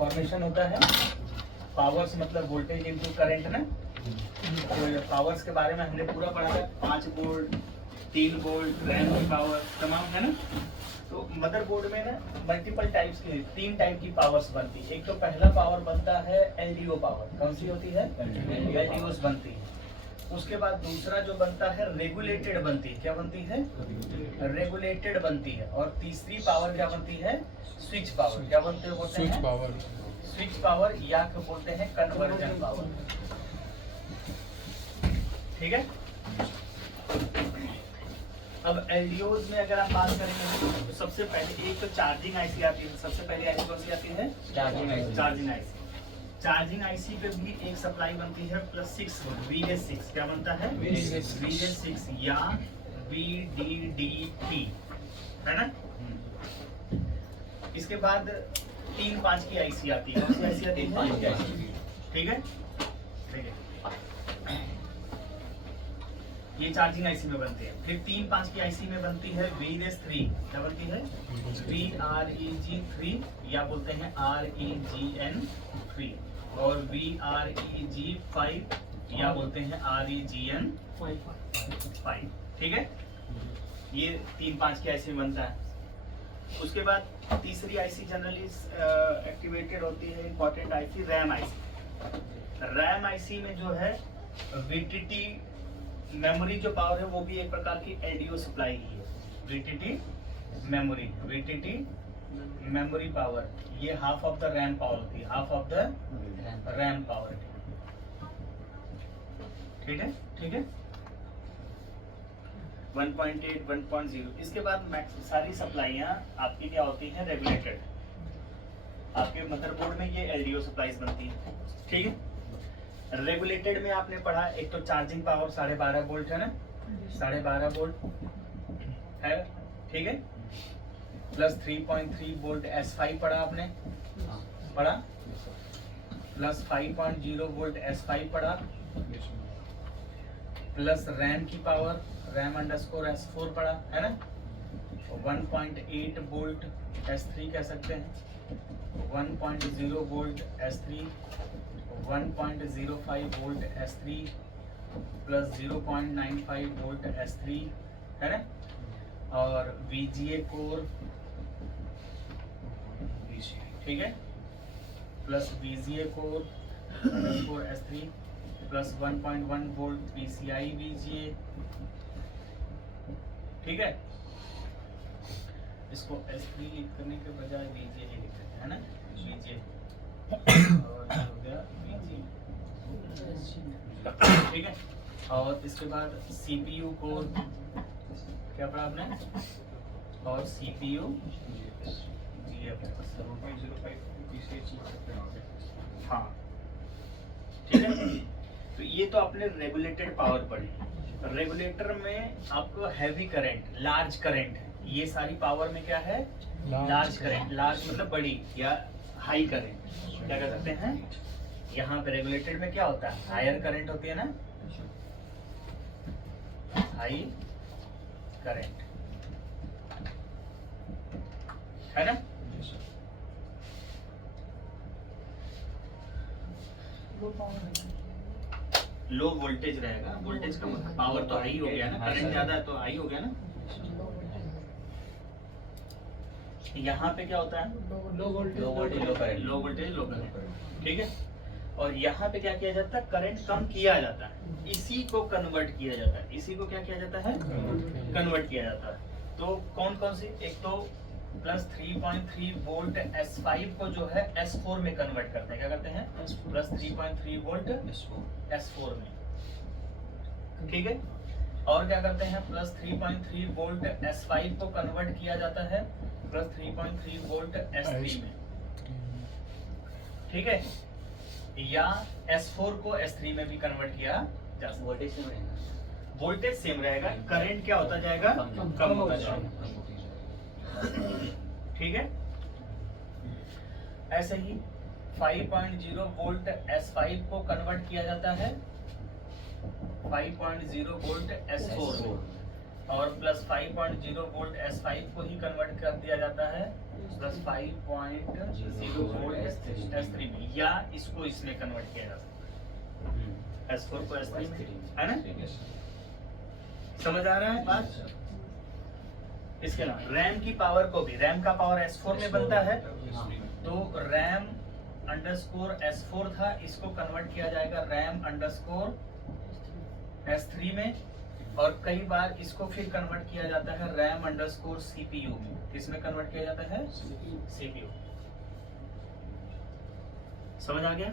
Formation होता है। Powers मतलब वोल्टेज इनटू करंट ना। तो पावर्स के बारे में हमने पूरा पढ़ा है, 5 वोल्ट, 3 वोल्ट, रैम की पावर तमाम है ना। तो मदरबोर्ड में ना मल्टीपल टाइप्स की 3 टाइप की पावर्स बनती है। एक तो पहला पावर बनता है एलडीओ पावर। कौन सी होती है? एलडीओ बनती है। उसके बाद दूसरा जो बनता है रेगुलेटेड बनती है। क्या बनती है? रेगुलेटेड बनती है। और तीसरी पावर क्या बनती है? Switch power. क्या बोलते हैं? Switch power. स्विच पावर या तो बोलते हैं कन्वर्जन पावर। ठीक है। अब एलडीओज में अगर हम बात करेंगे तो सबसे पहले एक तो चार्जिंग आईसी आती है। सबसे पहले आईसी कौन सी आती है? Charging IC. चार्जिंग आईसी पे भी एक सप्लाई बनती है +6 VDS6। क्या बनता है? VDS6 या VDD3 है ना। इसके बाद 3-5 की आईसी आती है। कौन सी आईसी आती है? ठीक है, ठीक है। ये चार्जिंग आईसी में बनती है। फिर 3-5 की आईसी में बनती है VDS3। क्या बनती है? VREG3 या बोलते हैं REGN3 और VREG5 या बोलते हैं REGN5। ठीक है, ये 3-5 की आईसी में बनता है। उसके बाद तीसरी आईसी जनरली एक्टिवेटेड होती है important IC RAM IC. RAM IC में जो है VTT मेमोरी जो पावर है वो भी एक प्रकार की एलडीओ सप्लाई ही है। VTT मेमोरी पावर ये half of the RAM power होती है। Half of the RAM power. ठीक है, ठीक है। 1.8 1.0। इसके बाद सारी सप्लाइयाँ आपकी क्या होती हैं? रेगुलेटेड। आपके मदरबोर्ड में ये एलडीओ सप्लाईज बनती है। ठीक है। रेगुलेटेड में आपने पढ़ा एक तो चार्जिंग पावर 12.5 वोल्ट है ना। 12.5 वोल्ट है। ठीक है। प्लस 3.3 वोल्ट S5 पढ़ा आपने? पढ़ा। प्लस 5.0 वोल्ट S5 पढ़ा। प्लस रैम की पावर RAM_S4 पढ़ा है ना। 1.8 वोल्ट S3 कह सकते हैं। 1.0 volt S3, 1.05 volt S3 plus 0.95 volt S3 है ना। और VGA कोर, ठीक है, plus VGA core S3 plus 1.1 volt PCI VGA। ठीक है। इसको S3 लिख करने के बजाय VGA लिख देते हैं ना। VGA और हो गया VGA। ठीक है। और इसके बाद CPU कोर क्या पढ़ा आपने? और CPU हाँ, ठीक है। तो ये तो आपने रेगुलेटेड पावर पढ़ी। रेगुलेटर में आपको हैवी करंट, लार्ज करंट है। ये सारी पावर में क्या है? Large current. लार्ज मतलब बड़ी या हाई करंट क्या कह सकते हैं। यहाँ पे रेगुलेटेड में क्या होता है? हायर करंट होती है ना, हाई करंट है ना। लो वोल्टेज रहेगा। वोल्टेज का मतलब पावर तो हाई हो गया ना, करंट ज्यादा है तो हाई हो गया ना। यहाँ पे क्या होता है? लो वोल्टेज लो करंट। ठीक है। और यहाँ पे क्या किया जाता है? करंट कम किया जाता है, इसी को कन्वर्ट किया जाता है। इसी को क्या किया जाता है? कन्वर्ट किया जाता है। तो कौन कौन सी? एक तो प्लस 3.3 वोल्ट S5 को जो है S4 में कन्वर्ट करते हैं। क्या करते हैं? प्लस 3.3 वोल्ट S4 में। ठीक है। और क्या करते हैं? प्लस 3.3 वोल्ट S5 को कन्वर्ट किया जाता है प्लस 3.3 वोल्ट S3 में। ठीक है। या S4 को S3 में भी कन्वर्ट किया जा सकता है। वोल्टेज सेम रहेगा, करंट क्या होता जाएगा? कम होता जाएगा। ठीक है। ऐसे ही 5.0 वोल्ट S5 को कन्वर्ट किया जाता है 5.0 वोल्ट S4 और प्लस 5.0 वोल्ट S5 को ही कन्वर्ट कर दिया जाता है प्लस 5.0 वोल्ट S3 में, या इसको इसमें कन्वर्ट किया जा सकता है, S4 को S3 में, है ना? समझ आ रहा है बात? इसके अलावा रैम की पावर को भी, रैम का पावर S4 में बनता है, तो रैम अंडरस्कोर S4 था, इसको कन्वर्ट किया जाएगा रैम अंडरस्कोर S3 में, और कई बार इसको फिर कन्वर्ट किया जाता है रैम अंडरस्कोर CPU में। किसमें कन्वर्ट किया जाता है? CPU। समझ आ गया?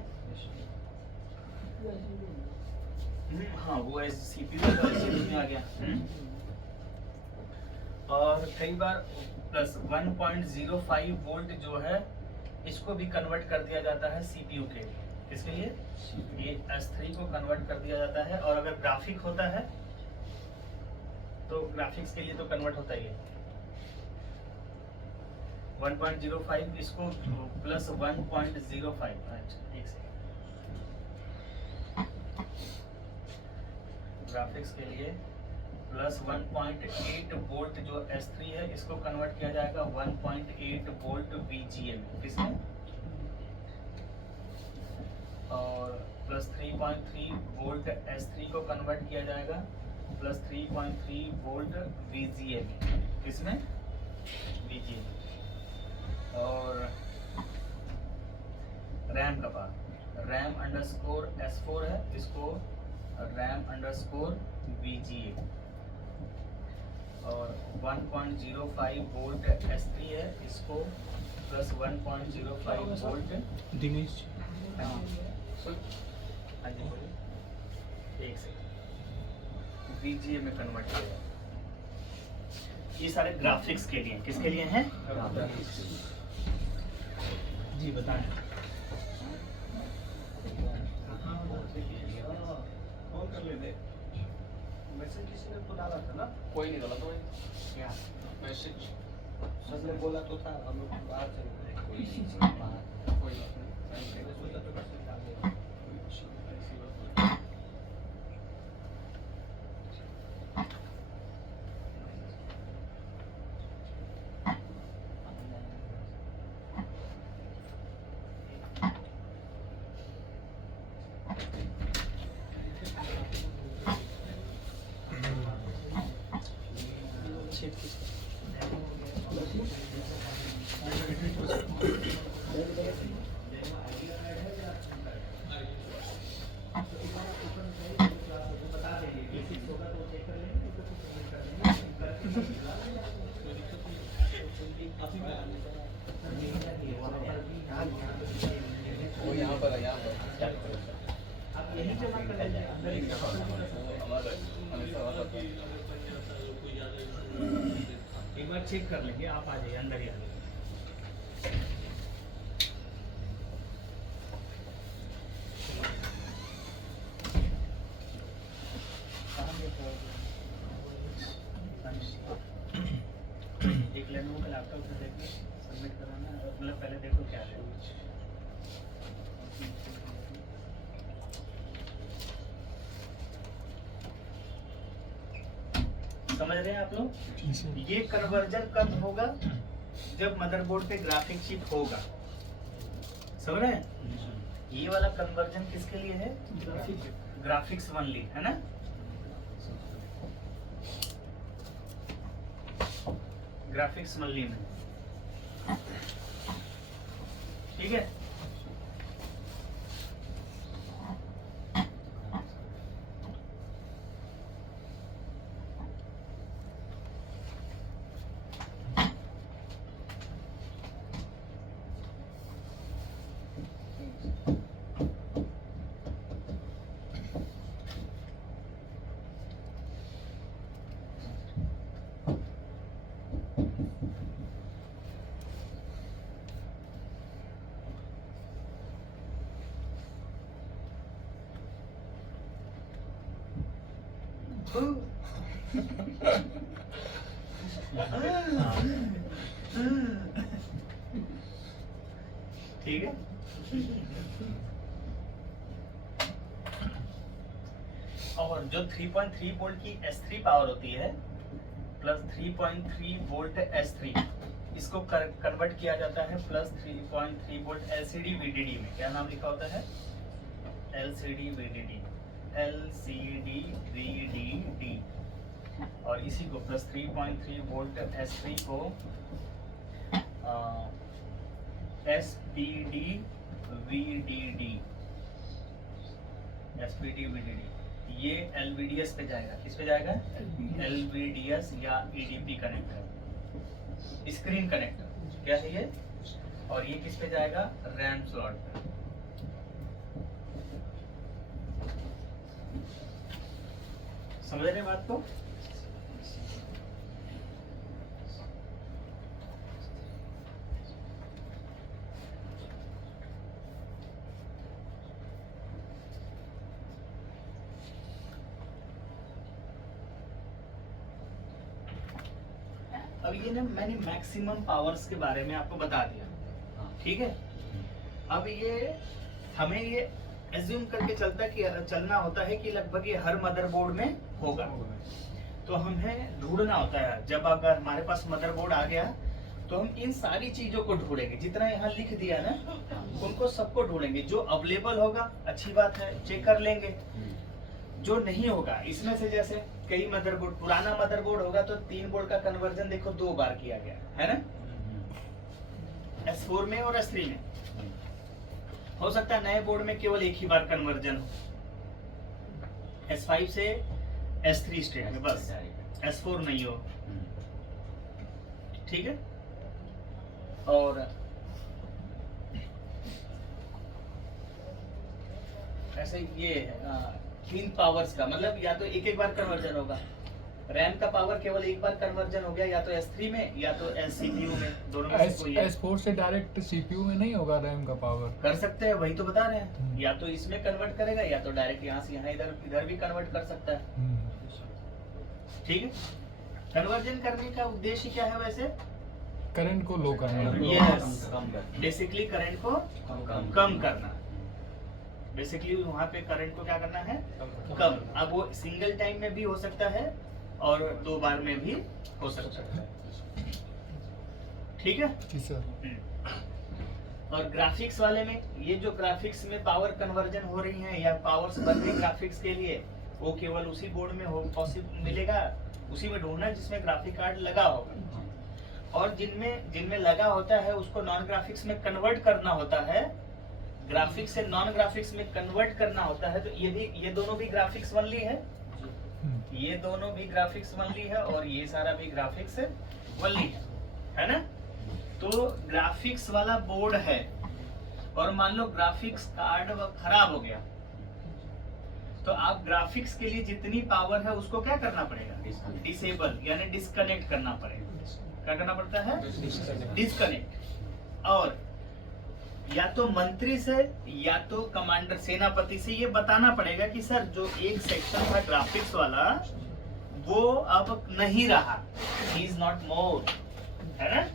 हाँ, वो CPU में आ गया। और कई बार प्लस 1.05 वोल्ट जो है, इसको भी कन्वर्ट कर दिया जाता है CPU के लिए। किसके लिए? ये S3 को कन्वर्ट कर दिया जाता है, और अगर ग्राफिक होता है तो ग्राफिक्स के लिए तो कन्वर्ट होता ही है। 1.05 इसको प्लस 1.05, एक सेकंड, ग्राफिक्स के लिए प्लस 1.8 वोल्ट जो S3 है, इसको कन्वर्ट किया जाएगा 1.8 वोल्ट VGA में। किसमें? और प्लस 3.3 वोल्ट S3 को कन्वर्ट किया जाएगा प्लस 3.3 वोल्ट VGA में। किसमें? VGA में। और रैम का पार्ट, रैम अंडरस्कोर S4 है, इसको रैम अंडरस्कोर VGA, और 1.05 वोल्ट S3 है, इसको प्लस 1.05 वोल्ट दिनेश। हाँ जी, बोलिए। एक सेकंड, VGA में कन्वर्ट किया जाए। ये सारे ग्राफिक्स के लिए। किसके लिए हैं? जी बताएं। कॉल कर लेते, मैसेज किसी ने तो डाला था ना? कोई नहीं डाला तो क्या मैसेज सबने बोला तो था, हम लोग बाहर चले गए। कोई सोचा तो मैसेज डाल देगा। एक बार चेक कर लेंगे, आप आ जाइए, अंदर ही आ जाइए। एक लेनोवो का लैपटॉप से देखो, सबमिट कराना है, मतलब पहले देखो क्या है। समझ रहे हैं आप लोग? ये कन्वर्जन कब होगा? जब मदरबोर्ड पे ग्राफिक चिप होगा। समझ रहे हैं? ये वाला कन्वर्जन किसके लिए है? ग्राफिक्स ओनली, है ना? ग्राफिक्स ओनली में, ठीक है? ठीक है? और जो 3.3 वोल्ट की S3 पावर होती है प्लस 3.3 वोल्ट S3, इसको कन्वर्ट किया जाता है प्लस 3.3 वोल्ट LCD VDD में। क्या नाम लिखा होता है? LCD VDD, LCD VDD। और इसी को प्लस 3.3 वोल्ट S3 को SPD VDD, SPD VDD, ये LVDS पे जाएगा। किस पे जाएगा? LVDS या EDP कनेक्टर, स्क्रीन कनेक्टर। क्या है ये? और ये किस पे जाएगा? रैम स्लॉट पे। समझ रहे बात को? अब ये ना मैंने मैक्सिमम पावर्स के बारे में आपको बता दिया, ठीक है। अब ये हमें ये एज्यूम करके चलना होता है कि लगभग ये हर मदरबोर्ड में होगा। तो हमें ढूंढना होता है, जब अगर हमारे पास मदरबोर्ड आ गया तो हम इन सारी चीजों को ढूंढेंगे, जितना यहाँ लिख दिया ना उनको सबको ढूंढेंगे। जो अवेलेबल होगा अच्छी बात है, चेक कर लेंगे। जो नहीं होगा इसमें से, जैसे कई मदरबोर्ड, पुराना मदरबोर्ड होगा तो 3 बोर्ड का कन्वर्जन देखो 2 बार किया गया है ना, S4 में और S3 में। हो सकता है नए बोर्ड में केवल एक ही बार कन्वर्जन हो, S5 से S3 स्टेट में बस, S4 नहीं हो, ठीक है। और ऐसे ये 3 पावर्स का मतलब या तो एक बार कन्वर्जन होगा। रैम का पावर केवल एक बार कन्वर्जन हो गया, या तो S3 में या तो CPU में, दोनों में से कोई है। S4 से डायरेक्ट CPU में नहीं होगा रैम का पावर? कर सकते हैं, वही तो बता रहे हैं। या तो इसमें कन्वर्ट करेगा या तो डायरेक्ट यहाँ से यहाँ इधर भी कन्वर्ट कर सकता है, ठीक है। कन्वर्जन करने का उद्देश्य क्या है वैसे? करंट को लो करना। यस, बेसिकली करंट को कम करना। बेसिकली वहाँ पे करंट को क्या करना है? कम। अब वो सिंगल टाइम में भी हो सकता है और 2 बार में भी हो सकता है, ठीक है। जी सर। और ग्राफिक्स वाले में, ये जो ग्राफिक्स में पावर कन्वर्जन हो रही है या पावर्स बन रही ग्राफिक्स के लिए, वो केवल उसी बोर्ड में हो पॉसिबल मिलेगा, उसी में ढूंढना जिसमें ग्राफिक कार्ड लगा होगा। और जिनमें लगा होता है उसको नॉन ग्राफिक्स में कन्वर्ट करना होता है, ग्राफिक्स से नॉन ग्राफिक्स में कन्वर्ट करना होता है। तो ये दोनों भी ग्राफिक्स ओनली है, ये दोनों भी ग्राफिक्स ओनली है और ये सारा भी ग्राफिक्स ओनली है ना। तो ग्राफिक्स वाला बोर्ड है और मान लो ग्राफिक्स कार्ड खराब हो गया, तो आप ग्राफिक्स के लिए जितनी पावर है उसको क्या करना पड़ेगा? डिसेबल यानी डिस्कनेक्ट करना पड़ेगा। क्या करना पड़ता है? डिस्कनेक्ट। और या तो मंत्री से या तो कमांडर सेनापति से ये बताना पड़ेगा कि सर जो एक सेक्शन था ग्राफिक्स वाला वो अब नहीं रहा, ही इज नॉट मोर, है ना,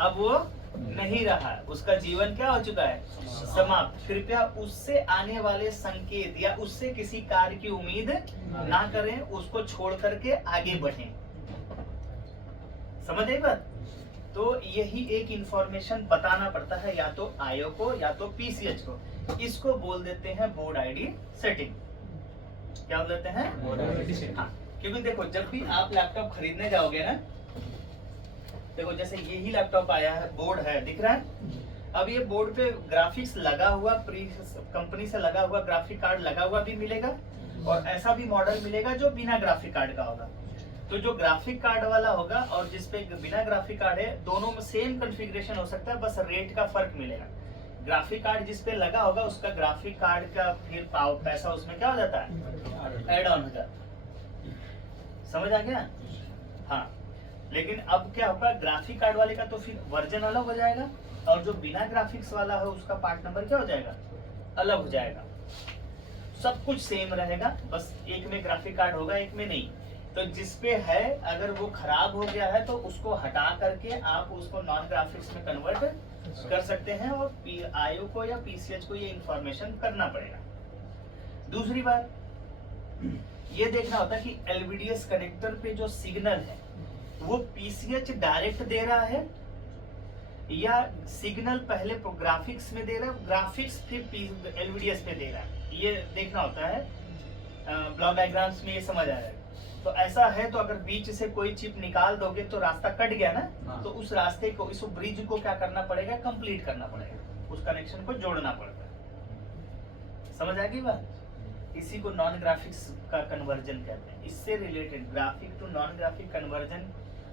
अब वो नहीं रहा, उसका जीवन क्या हो चुका है? समाप्त। कृपया उससे आने वाले संकेत या उससे किसी कार्य की उम्मीद ना करें, उसको छोड़ करके आगे बढ़ें। समझ आई बात? तो यही एक इंफॉर्मेशन बताना पड़ता है, या तो आईओ को या तो पीसीएच को। इसको बोल देते हैं बोर्ड आईडी सेटिंग। क्या बोल देते हैं? Board ID setting. हाँ, क्योंकि देखो जब भी आप लैपटॉप खरीदने जाओगे ना, देखो जैसे यही लैपटॉप आया है, बोर्ड है, दिख रहा है। अब ये बोर्ड पे ग्राफिक्स लगा हुआ, कंपनी से लगा हुआ ग्राफिक कार्ड लगा हुआ भी मिलेगा, और ऐसा भी मॉडल मिलेगा जो बिना ग्राफिक कार्ड का होगा। तो जो ग्राफिक कार्ड वाला होगा और जिसपे बिना ग्राफिक कार्ड है, दोनों में सेम कॉन्फ़िगरेशन हो सकता है, बस रेट का फर्क मिलेगा। ग्राफिक कार्ड जिसपे लगा होगा उसका ग्राफिक कार्ड का फिर पैसा उसमें क्या हो जाता है? ऐड ऑन हो जाता है। समझ आ गया? हाँ, लेकिन अब क्या होगा, ग्राफिक कार्ड वाले का तो फिर वर्जन अलग हो जाएगा, और जो बिना ग्राफिक्स वाला है उसका पार्ट नंबर क्या हो जाएगा? अलग हो जाएगा। सब कुछ सेम रहेगा, बस एक में ग्राफिक कार्ड होगा, एक में नहीं। तो जिसपे है अगर वो खराब हो गया है तो उसको हटा करके आप उसको नॉन ग्राफिक्स में कन्वर्ट कर सकते हैं, और आईओ को या पीसीएच को ये इंफॉर्मेशन करना पड़ेगा। दूसरी बात ये देखना होता है कि एलवीडीएस कनेक्टर पे जो सिग्नल है वो पीसीएच डायरेक्ट दे रहा है या सिग्नल पहले ग्राफिक्स में दे रहा है, ग्राफिक्स फिर एलवीडीएस पे दे रहा है, ये देखना होता है। ब्लॉक डायग्राम्स में ये समझ आएगा। तो ऐसा है, तो अगर बीच से कोई चिप निकाल दोगे तो रास्ता कट गया ना, तो उस रास्ते को, इस ब्रिज को क्या करना पड़ेगा, कंप्लीट करना पड़ेगा, उस कनेक्शन को जोड़ना पड़ता है। समझ आ गई बात? इसी को नॉन ग्राफिक्स का कन्वर्जन कहते हैं। इससे related graphic to non graphic conversion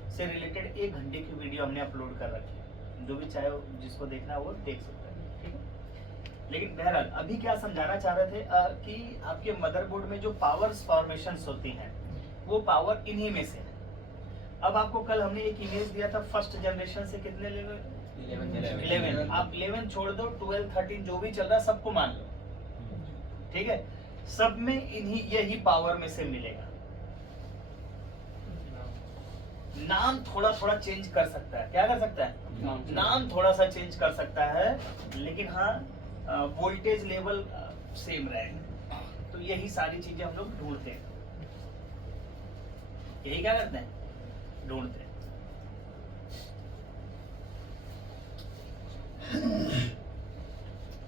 से रिलेटेड 1 घंटे की वीडियो हमने अपलोड कर रखी है, जो भी चाहे जिसको देखना वो देख सकता है, ठीक है। लेकिन बहरहाल अभी क्या समझाना चाह रहे थे कि आपके मदरबोर्ड में जो पावर फॉर्मेशंस होती हैं वो पावर इन्हीं में से है। अब आपको कल हमने एक इमेज दिया था फर्स्ट जनरेशन से कितने लेवल, 11। आप 11 छोड़ दो, 12 13 जो भी चल रहा है सबको मान लो, ठीक है। सब में इन्हीं यही पावर में से मिलेगा। नाम थोड़ा थोड़ा चेंज कर सकता है, क्या कर सकता है, नाम थोड़ा सा चेंज कर सकता है, लेकिन हाँ वोल्टेज लेवल सेम रहेगा। तो यही सारी चीजें हम लोग ढूंढते हैं, यही क्या करते हैं, ढूंढते हैं।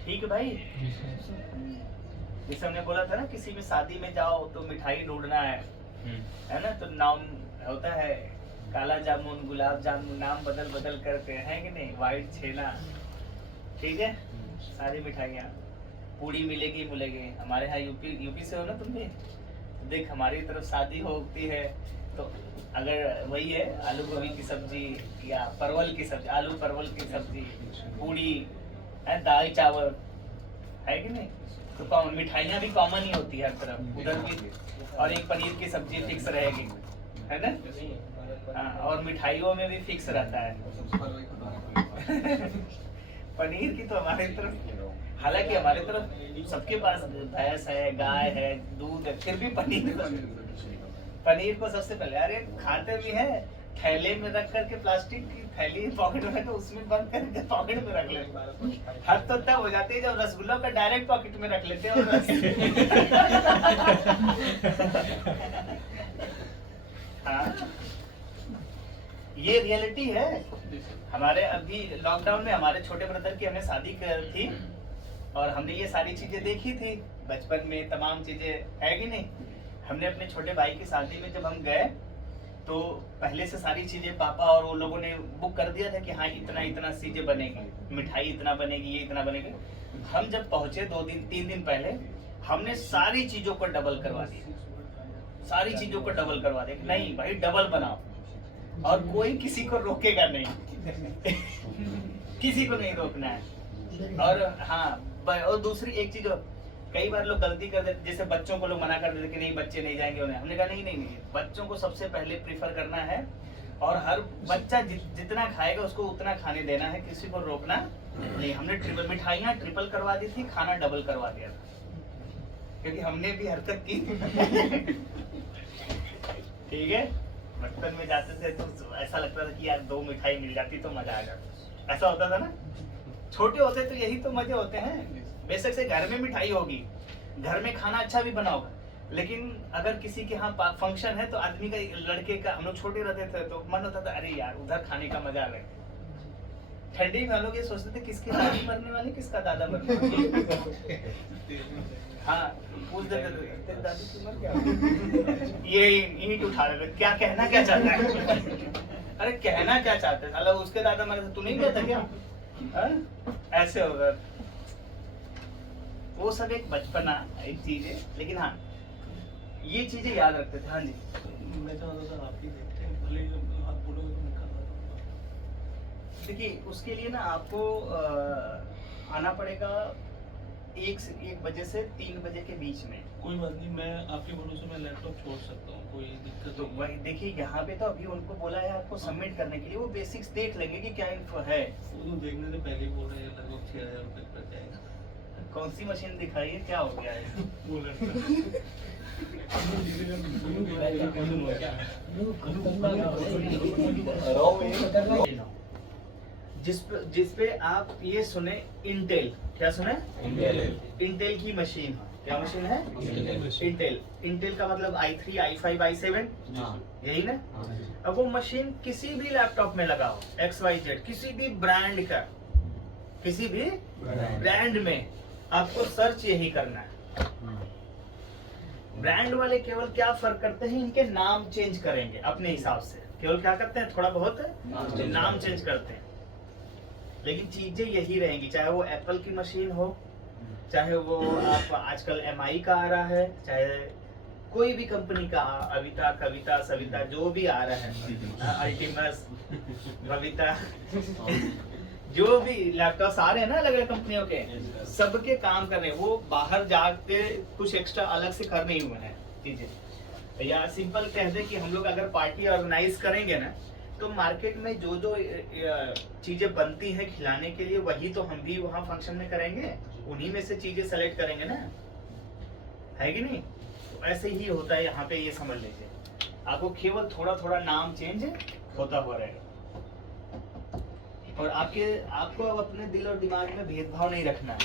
ठीक है भाई। जैसे हमने बोला था ना, किसी में शादी में जाओ तो मिठाई ढूंढना है ना, तो नाम होता है काला जामुन, गुलाब जामुन, नाम बदल बदल करके, हैं कि नहीं, वाइट छेना, ठीक है, सारी मिठाइयाँ, पूड़ी मिलेगी मिलेगी। हमारे यहाँ यूपी से हो ना तुम भी, देख हमारी तरफ शादी होती है तो अगर वही है आलू गोभी की सब्जी या परवल की सब्जी, आलू परवल की सब्जी, पूड़ी है, दाल चावल, है कि नहीं। तो कॉमन मिठाइयाँ भी कॉमन ही होती है हर तरफ, उधर भी। और एक पनीर की सब्जी फिक्स रहेगी, है ना। हाँ, और मिठाइयों में भी फिक्स रहता है। पनीर की तो हमारे तरफ, हालांकि हमारे तरफ सबके पास भैंस है, गाय है, दूध है, फिर भी पनीर को सबसे पहले, अरे खाते भी है, थैले में रख करके, प्लास्टिक की थैली पॉकेट में रख, उसमें बंद करके पॉकेट में रख लेते। हद तो तब हो जाती है जब रसगुल्ला का डायरेक्ट पॉकेट में रख लेते हैं और हाँ, ये रियलिटी है। हमारे अभी लॉकडाउन में हमारे छोटे ब्रदर की हमने शादी थी और हमने ये सारी चीजें देखी थी बचपन में, तमाम चीजें, है कि नहीं। हमने अपने छोटे भाई की शादी में जब हम गए तो पहले से सारी चीजें पापा और वो लोगों ने बुक कर दिया था कि हाँ इतना इतना चीजें बनेगी, मिठाई इतना बनेगी, ये इतना बनेगी। हम जब पहुंचे 2-3 दिन पहले, हमने सारी चीजों को डबल करवा दिया, सारी चीजों को डबल करवा दिया। नहीं भाई डबल बनाओ, और कोई किसी को रोकेगा नहीं किसी को नहीं रोकना है। और हाँ, और दूसरी एक चीज, कई बार लोग गलती कर देते, जैसे बच्चों को लोग मना कर देते कि नहीं बच्चे नहीं जाएंगे उन्हें। हमने कहा नहीं, बच्चों को सबसे पहले प्रीफर करना है, और हर बच्चा जितना खाएगा उसको उतना खाने देना है, किसी को रोकना नहीं। हमने मिठाइयाँ ट्रिपल करवा दी थी, खाना डबल करवा दिया था, क्योंकि हमने भी हरकत की ठीक है। बचपन में जाते थे तो ऐसा लगता था कि यार 2 मिठाई मिल जाती तो मजा आ जाता, ऐसा होता था ना। छोटे होते तो यही तो मजे होते हैं। बेशक से घर में मिठाई होगी, घर में खाना अच्छा भी बना होगा, लेकिन अगर किसी के यहाँ फंक्शन है तो आदमी का, लड़के का, हम लोग छोटे रहते थे तो मन होता था अरे यार उधर खाने का मजा आ गया। ठंडी में हम लोग ये सोचते थे किसकी दादी मरने वाली, किसका दादा मरने वाली हाँ, पूछ देते थे दादी की उम्र क्या, यही उठा रहे थे, क्या कहना क्या चाहता है अरे कहना क्या चाहते थे, अलग उसके दादा मरे थे, तू नहीं कहता क्या, ऐसे होगा। वो सब एक बचपना एक चीज है, लेकिन हाँ ये चीजें याद रखते थे। हाँ जी, मैं चाहता था आप ही देखते हैं, भले आप बोलोगे तो मैं कर। देखिए उसके लिए ना आपको आना पड़ेगा 1 बजे से 3 बजे के बीच में। कोई बात नहीं, मैं आपके भरोसे में लैपटॉप छोड़ सकता हूँ, कोई दिक्कत तो वही देखिए, यहाँ पे तो अभी उनको बोला है आपको सबमिट करने के लिए, वो बेसिक्स देख लेंगे कि क्या इन्फो है। वो तो देखने से पहले ही बोल रहे हैं लगभग 6000 रुपये पड़ जाएगा। कौन सी मशीन दिखाइए, क्या हो गया है जिस पे आप ये सुने इंटेल, क्या सुने, इंटेल की मशीन है। क्या मशीन है? इंटेल। इंटेल का मतलब i3, i5, i7 यही ना? अब वो मशीन किसी भी लैपटॉप में लगाओ, XYZ किसी भी ब्रांड का, किसी भी ब्रांड में आपको सर्च यही करना है। ब्रांड वाले केवल क्या फर्क करते हैं, इनके नाम चेंज करेंगे अपने हिसाब से, केवल क्या करते हैं, थोड़ा बहुत नाम चेंज करते हैं, लेकिन चीजें यही रहेंगी। चाहे वो एप्पल की मशीन हो, चाहे वो आप आजकल MI का आ रहा है, चाहे कोई भी कंपनी का, अविता, कविता, सविता, जो भी आ रहा है, अल्टीमस, बविता, जो भी लैपटॉप आ रहे हैं ना अलग अलग कंपनियों के, सबके काम कर रहे हैं। वो बाहर जाके कुछ एक्स्ट्रा अलग से कर नहीं हुए हैं चीजें। या सिंपल कह दे कि हम लोग अगर पार्टी ऑर्गेनाइज करेंगे ना, तो मार्केट में जो जो चीजें बनती हैं खिलाने के लिए, वही तो हम भी वहाँ फंक्शन में करेंगे, उन्हीं में से चीजें सेलेक्ट करेंगे ना, है कि नहीं? तो ऐसे ही होता है यहाँ पे, ये समझ लीजिए। आपको केवल थोड़ा थोड़ा नाम चेंज होता हुआ रहेगा, और आपको अब अपने दिल और दिमाग में भेदभाव नहीं रखना है।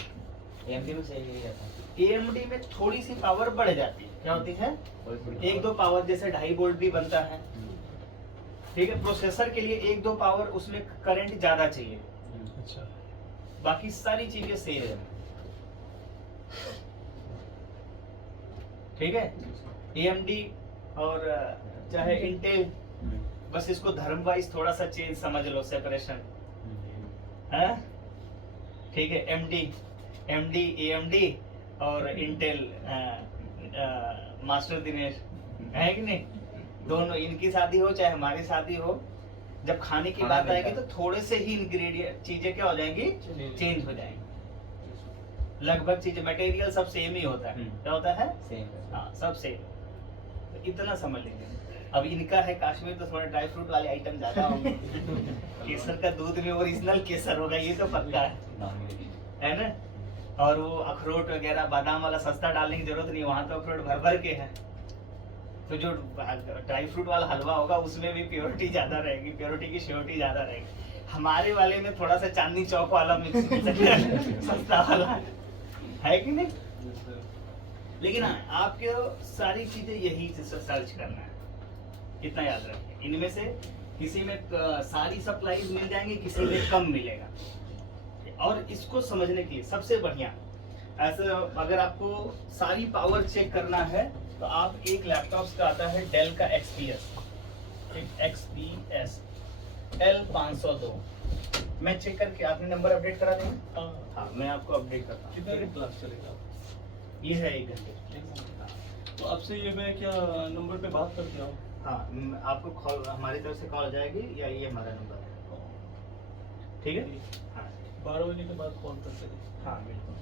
AMD में सही यही रहता है। AMD में थोड़ी सी पावर बढ़ जाती है, क्या होती है? 1-2 पावर, जैसे 2.5 वोल्ट भी बनता है, ठीक है। प्रोसेसर के लिए 1-2 पावर, उसमें करंट ज्यादा चाहिए, अच्छा, बाकी सारी चीजें सेम है, ठीक है। AMD और चाहे इंटेल, बस इसको धर्म वाइज थोड़ा सा चेंज समझ लो, सेपरेशन है, ठीक है। MD AMD और इंटेल मास्टर दिनेश, है कि नहीं? दोनों, इनकी शादी हो चाहे हमारी शादी हो, जब खाने की बात आएगी तो थोड़े से ही इंग्रेडिएंट चीजें क्या हो जाएंगी, चेंज हो जाएंगी। लगभग चीजें, मटेरियल सब सेम ही होता है, क्या होता है? सेम। हाँ, सब सेम। तो इतना समझ लीजिए। अब इनका है कश्मीर, तो थोड़ा ड्राई फ्रूट वाले आइटम ज्यादा होंगे। केसर का दूध में ओरिजिनल केसर होगा, ये तो पक्का है ना? और वो अखरोट वगैरह बादाम वाला सस्ता डालने की जरूरत नहीं, वहाँ तो अखरोट भर भर के है। तो जो ड्राई फ्रूट वाला हलवा होगा उसमें भी प्योरिटी ज्यादा रहेगी, प्योरिटी की श्योरिटी ज्यादा रहेगी। हमारे वाले में थोड़ा सा चांदनी चौक वाला मिक्स सस्ता वाला है कि नहीं? लेकिन आपके सारी चीजें यही सर्च करना है, इतना याद रखिए। इनमें से किसी में सारी सप्लाईज मिल जाएंगी, किसी में कम मिलेगा। और इसको समझने के लिए सबसे बढ़िया, ऐसा अगर आपको सारी पावर चेक करना है तो आप एक लैपटॉप का आता है डेल का XPS L502, मैं चेक करके, आपने नंबर अपडेट करा देंगे? हाँ, मैं आपको अपडेट करता हूँ। कितना क्लास चलेगा? ये है 1 घंटे। तो आपसे ये मैं क्या नंबर पे बात करके आऊँ? हाँ, आपको कॉल, हमारी तरफ से कॉल आ जाएगी, या ये हमारा नंबर है, ठीक है? हाँ 12 बजे के बाद कॉल कर सकते। हाँ बिल्कुल।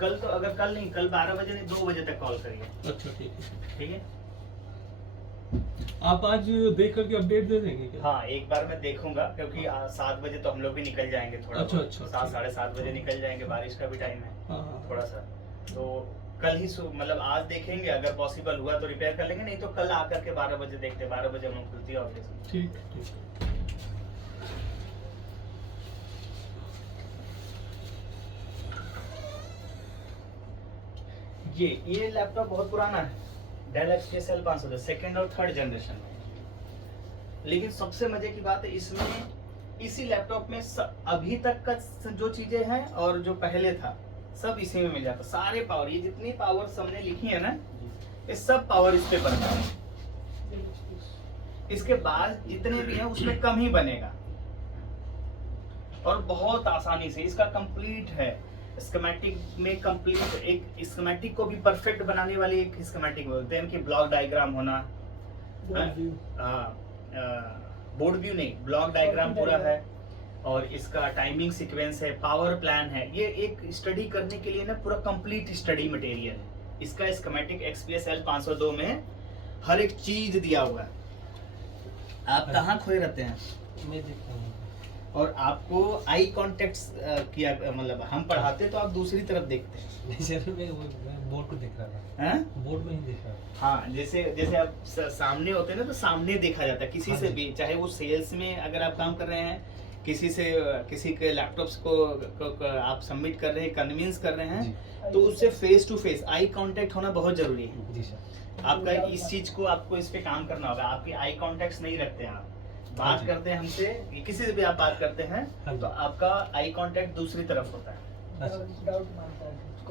कल तो, अगर कल नहीं, कल 12 बजे नहीं, 2 बजे तक कॉल करिए, अच्छा, ठीक है। ठीक है? आप आज देख करके अपडेट दे देंगे क्या? हाँ, एक बार मैं देखूंगा, क्योंकि 7 बजे तो हम लोग भी निकल जाएंगे थोड़ा। अच्छा, अच्छा, 7 साढ़े 7 बजे निकल जाएंगे, बारिश का भी टाइम है हाँ। थोड़ा सा। तो कल ही मतलब आज देखेंगे, अगर पॉसिबल हुआ तो रिपेयर कर लेंगे, नहीं तो कल आकर के 12 बजे देखते हैं। 12 बजे हम लोग खुलती है ऑफिस। ठीक ठीक। ये लैपटॉप बहुत पुराना है, डेल XPS L502, 2nd और 3rd जनरेशन में। लेकिन सबसे मजे की बात है इसमें, इसी लैपटॉप में अभी तक का जो चीजें हैं और जो पहले था सब इसी में मिल जाता। सारे पावर, ये जितनी पावर हमने लिखी है ना, ये सब पावर इस पे बनता है। इसके बाद जितने भी हैं उसमें कम ही बनेगा, और बहुत आसानी से इसका कंप्लीट है। स्कीमेटिक में कंप्लीट, एक स्कीमेटिक को भी परफेक्ट बनाने वाली एक स्कीमेटिक बोलते हैं कि ब्लॉक डायग्राम होना, बोर्ड व्यू नहीं, ब्लॉक डायग्राम पूरा है, और इसका टाइमिंग सीक्वेंस है, पावर प्लान है। ये एक स्टडी करने के लिए ना पूरा कंप्लीट स्टडी मटेरियल है। इसका स्कीमेटिक XPS L502 में हर एक चीज दिया हुआ है। आप कहाँ खोए रहते हैं? मैं देखता हूँ। और आपको आई कांटेक्ट किया, मतलब हम पढ़ाते तो आप दूसरी तरफ देखते हैं। नहीं सर, मैं बोर्ड को देख रहा था। हैं? बोर्ड में ही देख रहा था। हाँ, जैसे आप सामने होते हैं ना, तो सामने देखा जाता है किसी हाँ से जी। भी, चाहे वो सेल्स में अगर आप काम कर रहे हैं किसी से किसी के लैपटॉप्स को आप सबमिट कर रहे हैं, कन्विंस कर रहे हैं, तो उससे face to face eye contact होना बहुत जरूरी है। जी सर। आपका इस चीज को आपको इस पे काम करना होगा। आपकी आई कांटेक्ट नहीं रखते हैं आप, हाँ बात जी। करते हैं हमसे, किसी से भी आप बात करते हैं हाँ जी। तो आपका आई कांटेक्ट दूसरी तरफ होता है, अच्छा।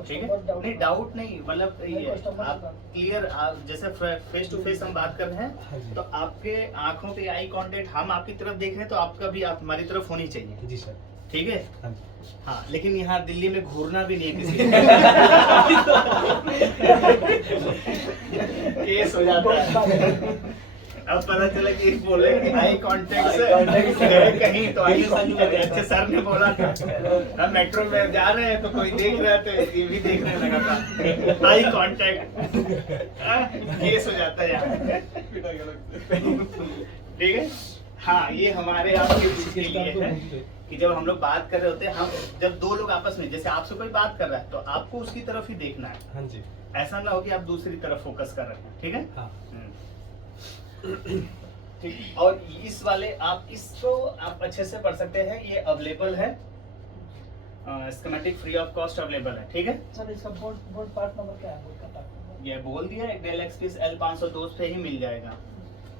ठीक है? नहीं डाउट नहीं, मतलब ये आप क्लियर, आप जैसे फेस टू फेस हम बात कर रहे हाँ हैं जी। तो आपके आंखों पे आई कांटेक्ट, हम आपकी तरफ देख रहे हैं तो आपका भी आप हमारी तरफ होनी चाहिए, जी सर। ठीक है? हाँ जी। हाँ, लेकिन यहाँ दिल्ली में घूरना भी नहीं है किसी केस हो जाता है। अब पता चला कि बोले कि आई कांटेक्ट से गए कहीं तो आई अच्छे सर ने बोला था, हम मेट्रो में जा रहे हैं तो कोई देख रहा था, ये भी देखने लगा था, आई कांटेक्ट, केस हो जाता है यहाँ, ठीक है? हाँ, ये हमारे आपके के लिए है कि जब हम लोग बात कर रहे होते हैं, हम जब दो लोग आपस में, जैसे आपसे कोई बात कर रहा है तो आपको उसकी तरफ ही देखना है, हाँ जी। ऐसा ना हो कि आप दूसरी तरफ फोकस कर रहे हैं, ठीक है? हाँ। ठीक। और इस वाले आप इसको आप अच्छे से पढ़ सकते हैं, ये अवेलेबल है, schematic free of cost available है, ठीक है? सर इसका बोर्ड पार्ट नंबर क्या है? बोर्ड का पार्ट नंबर ये बोल दिया है, डेल एक्सपीएस L502 पे ही मिल जाएगा,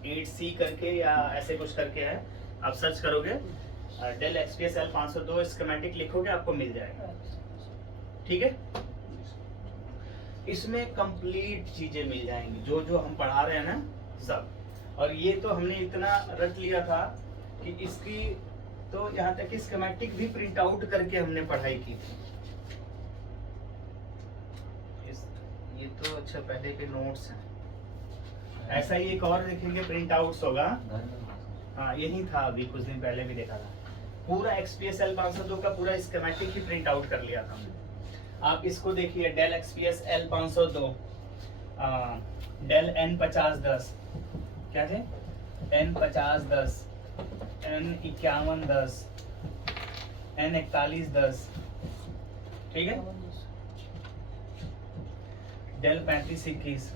8C करके या ऐसे कुछ करके है, आप सर्च करोगे डेल एक्सपीएस L502 स्कीमेटिक लिखोगे आपको मिल जाएगा, ठीक है? इसमें कंप्लीट चीजें मिल जाएंगी, जो जो हम पढ़ा रहे हैं ना सब। और ये तो हमने इतना रट लिया था कि इसकी तो यहाँ तक कि स्कीमेटिक भी प्रिंट आउट करके हमने पढ़ाई की थी। ये तो अच्छा पहले के नोट्स हैं, ऐसा ही एक और देखेंगे प्रिंट आउट्स होगा, हाँ यही था, अभी कुछ दिन पहले भी देखा था, पूरा एक्सपीएस L502 का पूरा स्कीमेटिक ही प्रिंट आउट कर लिया था हमने। आप इसको देखिए, del XPS L502, del N5010, क्या थे? N5010, N5110, N4110, ठीक है? डेल 3521,